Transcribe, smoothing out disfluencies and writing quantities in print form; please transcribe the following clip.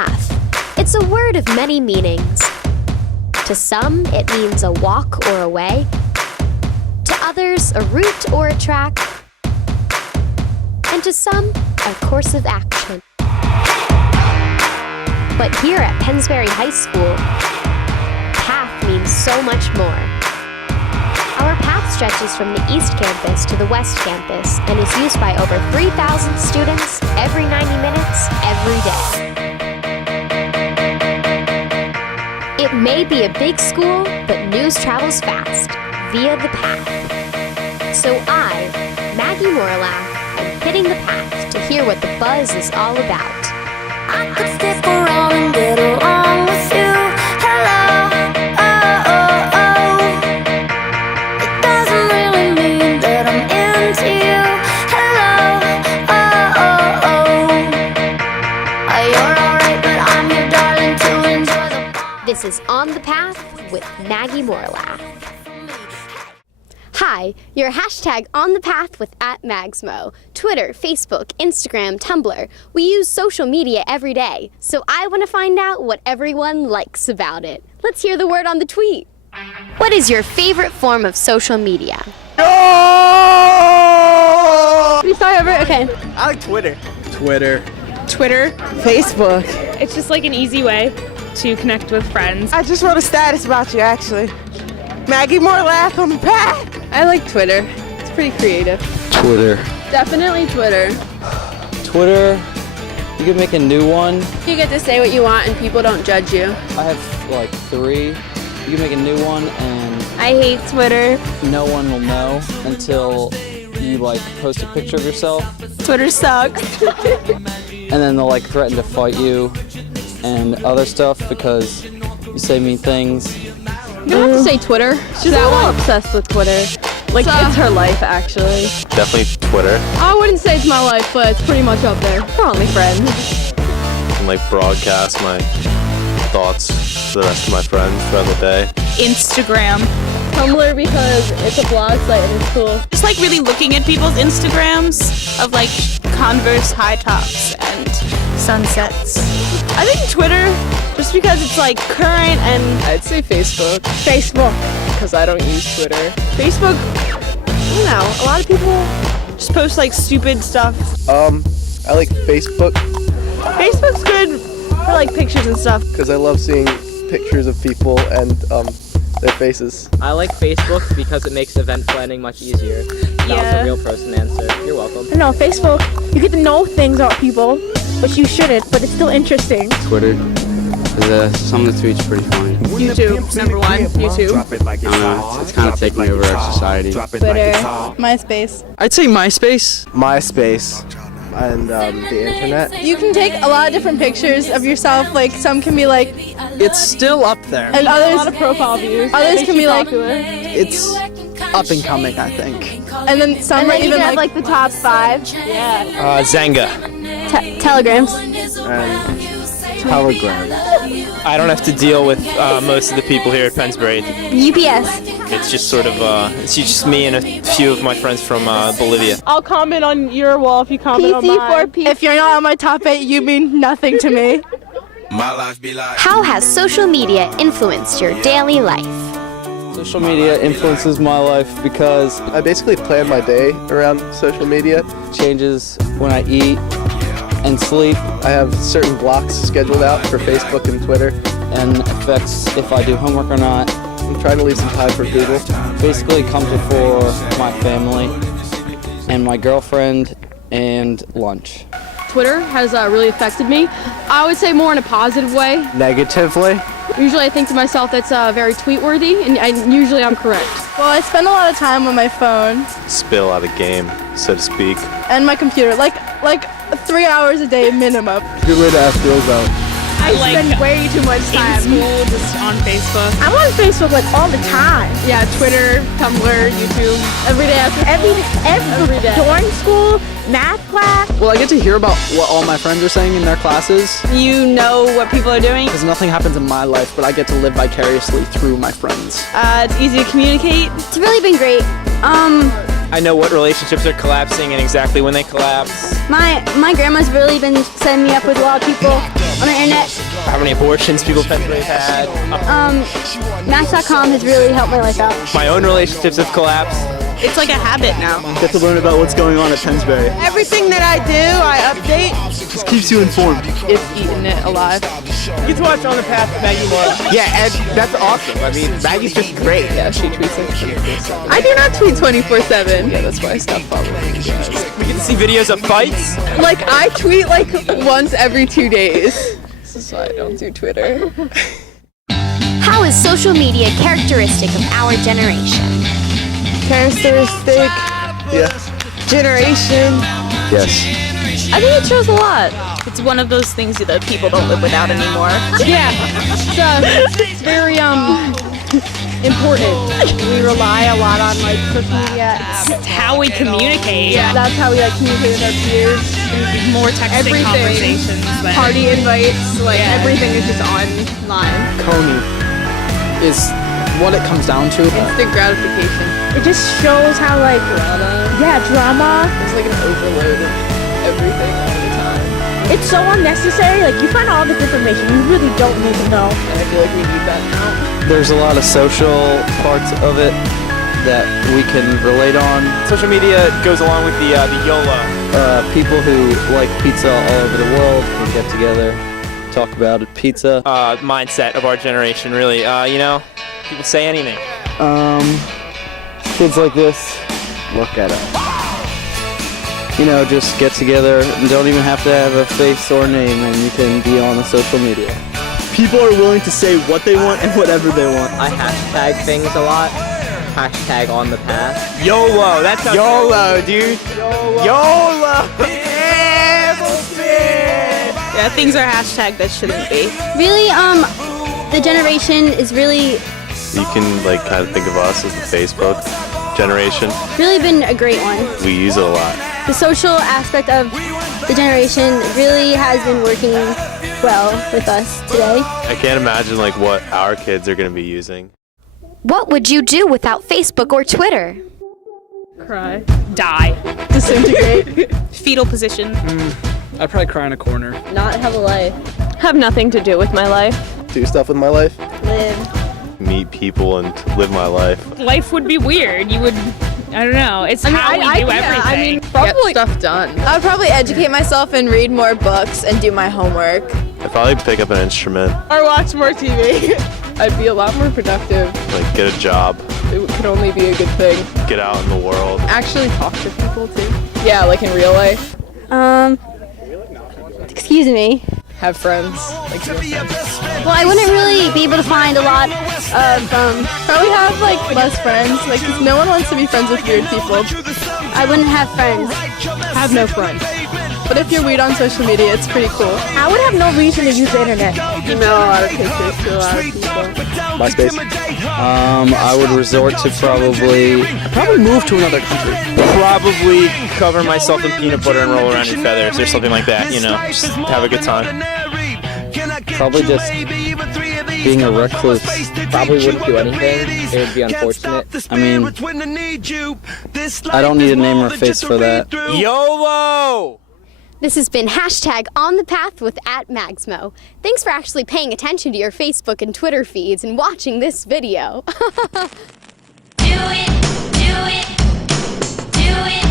path. It's a word of many meanings. To some, it means a walk or a way. To others, a route or a track. And to some, a course of action. But here at Pennsbury High School, path means so much more. Our path stretches from the East Campus to the West Campus and is used by over 3,000 students every 90 minutes, every day. It may be a big school, but news travels fast via the path. So I, Maggie Morlath, am hitting the path to hear what the buzz is all about. I could stick around and get along with you. Hello, oh, oh, oh. It doesn't really mean that I'm into you. Hello, oh, oh, oh. You're alright, but I'm your darling to enjoy the. This is On the Path with Maggie Morlath. Hi, you're hashtag On the Path with @Magsmo. Twitter, Facebook, Instagram, Tumblr. We use social media every day, so I want to find out what everyone likes about it. Let's hear the word on the tweet. What is your favorite form of social media? No! We start over? Okay. I like Twitter. Twitter. Facebook. It's just like an easy way to connect with friends. I just wrote a status about you, actually. Maggie Morlath on the path. I like Twitter. It's pretty creative. Twitter. Definitely Twitter. Twitter, you can make a new one. You get to say what you want and people don't judge you. I have like 3. You can make a new one and I hate Twitter. no one will know until you like post a picture of yourself. Twitter sucks. And then they'll like threaten to fight you and other stuff because you say mean things. You don't have to say Twitter. She's a little obsessed with Twitter. Like, it's her life, actually. Definitely Twitter. I wouldn't say it's my life, but it's pretty much up there. We're only friends. And like broadcast my thoughts to the rest of my friends throughout the day. Instagram. Tumblr because it's a blog site and it's cool. Just like really looking at people's Instagrams of like Converse high tops and sunsets. I think Twitter, just because it's like current and... I'd say Facebook. Facebook. Because I don't use Twitter. Facebook, I don't know, a lot of people just post like stupid stuff. I like Facebook Facebook's good for like pictures and stuff. because I love seeing pictures of people and their faces. I like Facebook because it makes event planning much easier. That was a real person answer. You're welcome. No, Facebook, you get to know things about people, which you shouldn't, but it's still interesting. Twitter, because some of the tweets are pretty funny. YouTube, number 1, YouTube. I don't know, it's kind of taking over our society. Twitter. MySpace. I'd say MySpace. MySpace and the internet. You can take a lot of different pictures of yourself, like some can be like, It's still up there. and others, a lot of profile views. Others can be like, It's up and coming, I think. and then some are even like the top 5. Zanga. Telegrams. And Telegram. I don't have to deal with most of the people here at Pennsbury. UPS. It's just sort of, it's just me and a few of my friends from Bolivia. I'll comment on your wall if you comment on mine. If you're not on my top 8, you mean nothing to me. How has social media influenced your daily life? Social media influences my life because I basically plan my day around social media. it changes when I eat and sleep I have certain blocks scheduled out for Facebook and Twitter. and affects if I do homework or not. I'm trying to leave some time for Google. Basically comes before my family and my girlfriend and lunch. Twitter has really affected me. I would say more in a positive way. Negatively? Usually I think to myself that's very tweet-worthy, and usually I'm correct. Well, I spend a lot of time on my phone. Spill out of game, so to speak. And my computer, like 3 hours a day minimum. Good way to ask girls out. I spend way too much time. in school just on Facebook. I'm on Facebook like all the time. Yeah, Twitter, Tumblr, YouTube, every day after Every day. During school, math class. Well, I get to hear about what all my friends are saying in their classes. You know what people are doing. Because nothing happens in my life, but I get to live vicariously through my friends. It's easy to communicate. It's really been great. I know what relationships are collapsing and exactly when they collapse. My grandma's really been setting me up with a lot of people. on the internet. How many abortions people potentially had. Match.com has really helped my life out. My own relationships have collapsed. It's like a habit now. Get to learn about what's going on at Pennsbury. Everything that I do, I update. Just keeps you informed. It's eating it alive. You get to watch On the Path with Maggie Morlath. Yeah, and that's awesome. I mean, Maggie's just great. Yeah, she tweets like 24/7. I do not tweet 24/7. Yeah, that's why I stopped following you guys. We get to see videos of fights. Like, I tweet like once every 2 days. This is why I don't do Twitter. How is social media characteristic of our generation? Characteristic generation. Yes. I think it shows a lot. It's one of those things that people don't live without anymore. Yeah, it's very important. We rely a lot on like social media. It's how we communicate. Yeah, that's how we like communicate with our peers. More texting conversations. Than Party invites, like everything is just online. Coney is what it comes down to. Instant gratification. It just shows how like drama. It's like an overload of everything all the time. It's so unnecessary. Like you find all this information you really don't need to know. And I feel like we need that now. There's a lot of social parts of it that we can relate on. Social media goes along with the YOLO. People who like pizza all over the world can get together, talk about it. Pizza. Mindset of our generation, really. You know, people say anything. Kids like this, look at it. You know, just get together and don't even have to have a face or name, and you can be on the social media. People are willing to say what they want and whatever they want. I hashtag things a lot. Hashtag on the path. YOLO, that's YOLO, dude. YOLO. Yeah, things are hashtag that shouldn't be. Really, the generation is really You can like kind of think of us as the Facebook generation. really been a great one. We use it a lot. The social aspect of the generation really has been working well with us today. I can't imagine like what our kids are going to be using. What would you do without Facebook or Twitter? Cry. die. Disintegrate. Fetal position. I'd probably cry in a corner. Not have a life. Have nothing to do with my life. Do stuff with my life. Live. Meet people and live my life. Life would be weird. You would, I don't know. It's how we do everything. I mean, probably get stuff done. I would probably educate myself and read more books and do my homework. I'd probably pick up an instrument, Or watch more TV. I'd be a lot more productive. like get a job, It could only be a good thing. get out in the world. Actually talk to people too. Yeah, like in real life. Excuse me. Have friends. Like Well, I wouldn't really be able to find a lot of, probably have like less friends. Like, 'cause no one wants to be friends with weird people. I wouldn't have friends. Have no friends. But if you're weird on social media, it's pretty cool. I would have no reason to use the internet. Email a lot of pictures to a lot of people. MySpace. I would resort to probably move to another country. Probably cover myself in peanut butter and roll around in feathers or something like that, you know. Just have a good time. Probably just being a recluse. Probably wouldn't do anything. It would be unfortunate. I mean, I don't need a name or face for that. YOLO! This has been hashtag On the Path with @Magsmo. Thanks for actually paying attention to your Facebook and Twitter feeds and watching this video. Do it, do it, do it.